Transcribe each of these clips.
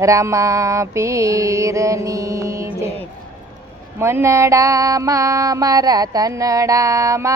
રામા પીરની જય. મનડામાં મારા તનડામાં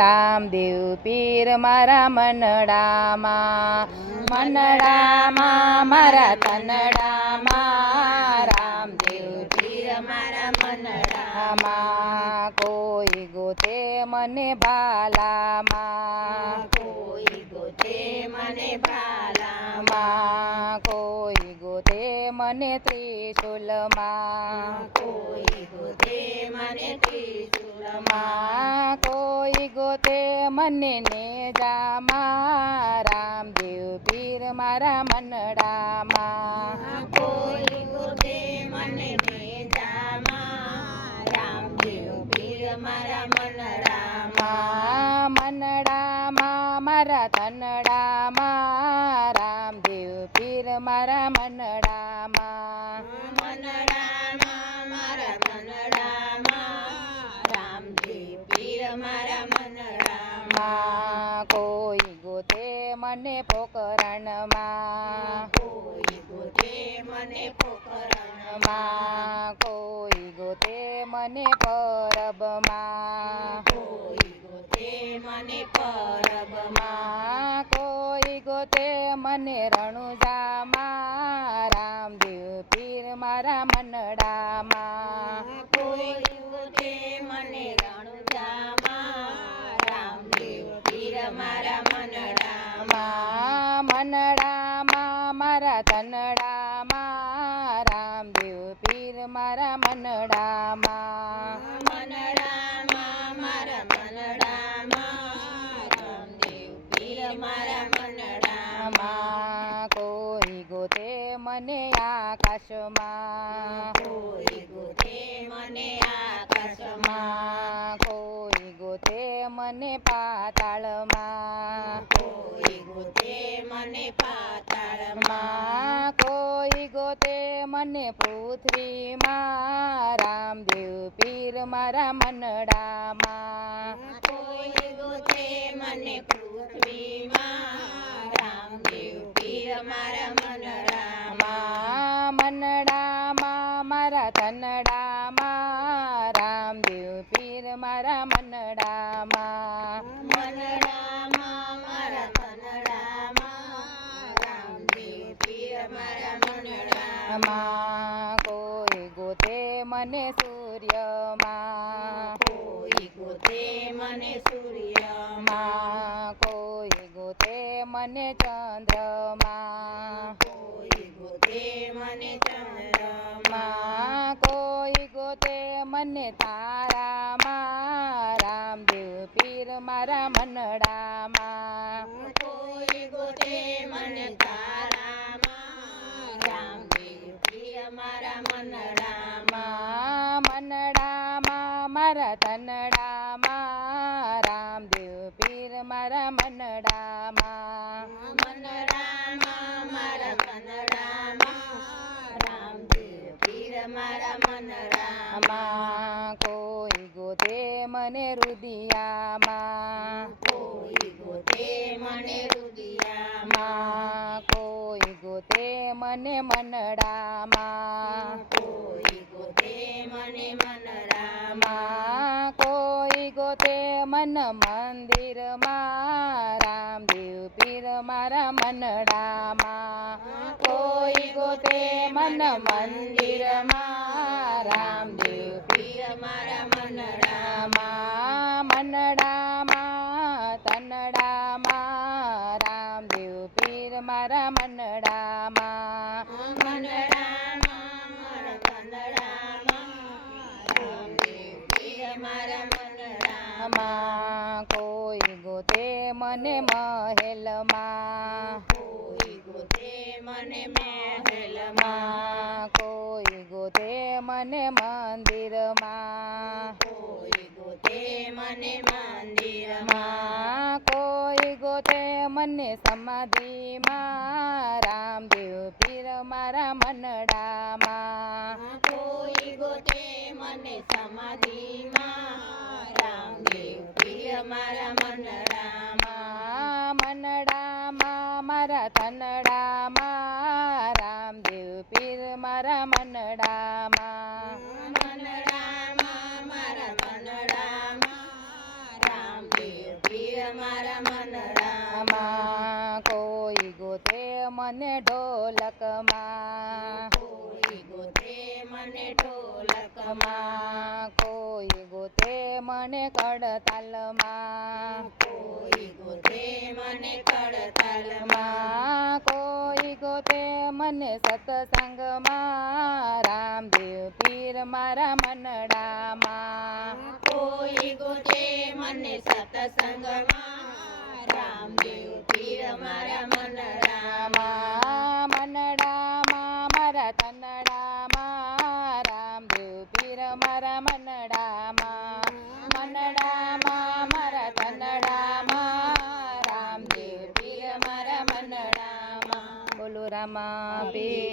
રામદેવ પીર મારા મનડામાં. મનડામાં મારા તનડામાં રામદેવ પીર મારા મનડામાં. કોઈ ગોતે મને ભાલામાં, કોઈ ગોતે મને ભાલામાં. કોઈ ગોતે મને ત્રિશુલમાં, કોઈ ગોતે મને ત્રિશુલમાં. કોઈ ગોતે મને નેજામાં રામદેવ પીર મારા મનડામાં. કોઈ ગોતે મને નેજામાં રામદેવ પીર મારા મનડામાં. મનડામાં મારા તનડામાં રામદેવ પીર મારા મનડામાં. મનડામાં મારા તનડામાં રામદેવ પીર મારા મનડામાં. કોઈ ગોતે મને પોકરણમાં, કોઈ ગોતે મને પોકરણમાં. કોઈ ગોતે મને પરબમાં, કોઈ ગોતે મને પરબમાં. કોઈ ગોતે મને રણુજામાં રામદેવ પીર મારા મનડામાં. કોઈ ગોતે મને રણુજામાં રામદેવ પીર મારા મનડામાં. મનડામાં મારા તનડામાં રામદેવ પીર મારા મનડામાં. મનડામાં મારા મનડામાં રામદેવ પીર મારા મનડામાં. કોઈ ગોતે મને આકાશમાં, કોઈ ગોતે મને આકાશમાં. કોઈ ગોતે મને પાતાળમાં, કોઈ ગોતે મને પાતાળમાં. કોઈ ગોતે મને પૃથ્વીમાં રામદેવ પીર મારા મનડામાં. કોઈ ગોતે મને પૃથ્વીમાં રામદેવ પીર મારા મનડામાં. મનડામાં મારા તનડામાં રામદેવ પીર મારા મનડામાં. મનડામાં મારા તનડામાં રામદેવ પીર મારા મનડામાં. કોઈ ગોતે મને સૂર્યમાં, કોઈ ગોતે મને સૂર્યમાં. કોઈ ગોતે મને ચંદ્રમાં, કોઈ ગોતે મને ચંદ્રમાં. કોઈ ગોતે મને તારામાં રામદેવ પીર મારા મનડામાં. કોઈ ગોતે મને તારામાં રામદેવ પીર મારા મનડામાં. મનડામાં મારા તનડામાં રામદેવ પીર મારા મનડામાં. મનડામાં મારા તનડામાં રામદેવ પીર મારા મનડામાં. કોઈ ગોતે મને રુદિયામાં, કોઈ ગોતે મને રુદિયામાં. કોઈ ગોતે મને મનડામાં, કોઈ ગોતે મને મનડામાં. કોઈ ગોતે મન મંદિરમાં રામદેવ પીર મારા મનડામાં. કોઈ ગોતે મન મંદિરમાં રામદેવ પીર મારા મનડામાં. મનડામાં તનડામાં રામદેવ પીર મારા મનડામાં. મનડામાં મારા તનડામાં રામદેવ પીર મારા મનડામાં. કોઈ ગોતે મને મહેલમાં, કોઈ ગોતે મને મહેલમાં. કોઈ ગોતે મને મંદિરમાં, કોઈ ગોતે મને મંદિરમાં. કોઈ ગોતે મને સમાધિમાં રામદેવ પીર મારા મનડામાં. કોઈ ગોતે મને સમાધિમાં રામદેવ પીર મારા મનડામાં. મનડામાં મારા તનડામાં રામદેવ મારા મનડામાં મનડામાં મારા મનડામાં રામદેવ પીર મારા મનડામાં કોઈ ગોતે મને ઢોલકમાં કોઈ ગોતે મને ઢોલકમાં કોઈ ગોતે મને કડતાલમાં કોઈ ગોતે મને કડતાલમાં કોઈ ગોતે મને સત્સંગમાં રામદેવ પીર મારા મનડામાં કોઈ ગોતે મને સત્સંગમાં રામદેવ પીર મારા મનડામાં મનડામાં મારા તનડામાં રામદેવ પીર મારા મનડામાં મનડામાં મારા તનડામાં રામદેવ પીર મારા મનડામાં બોલો રામા પીર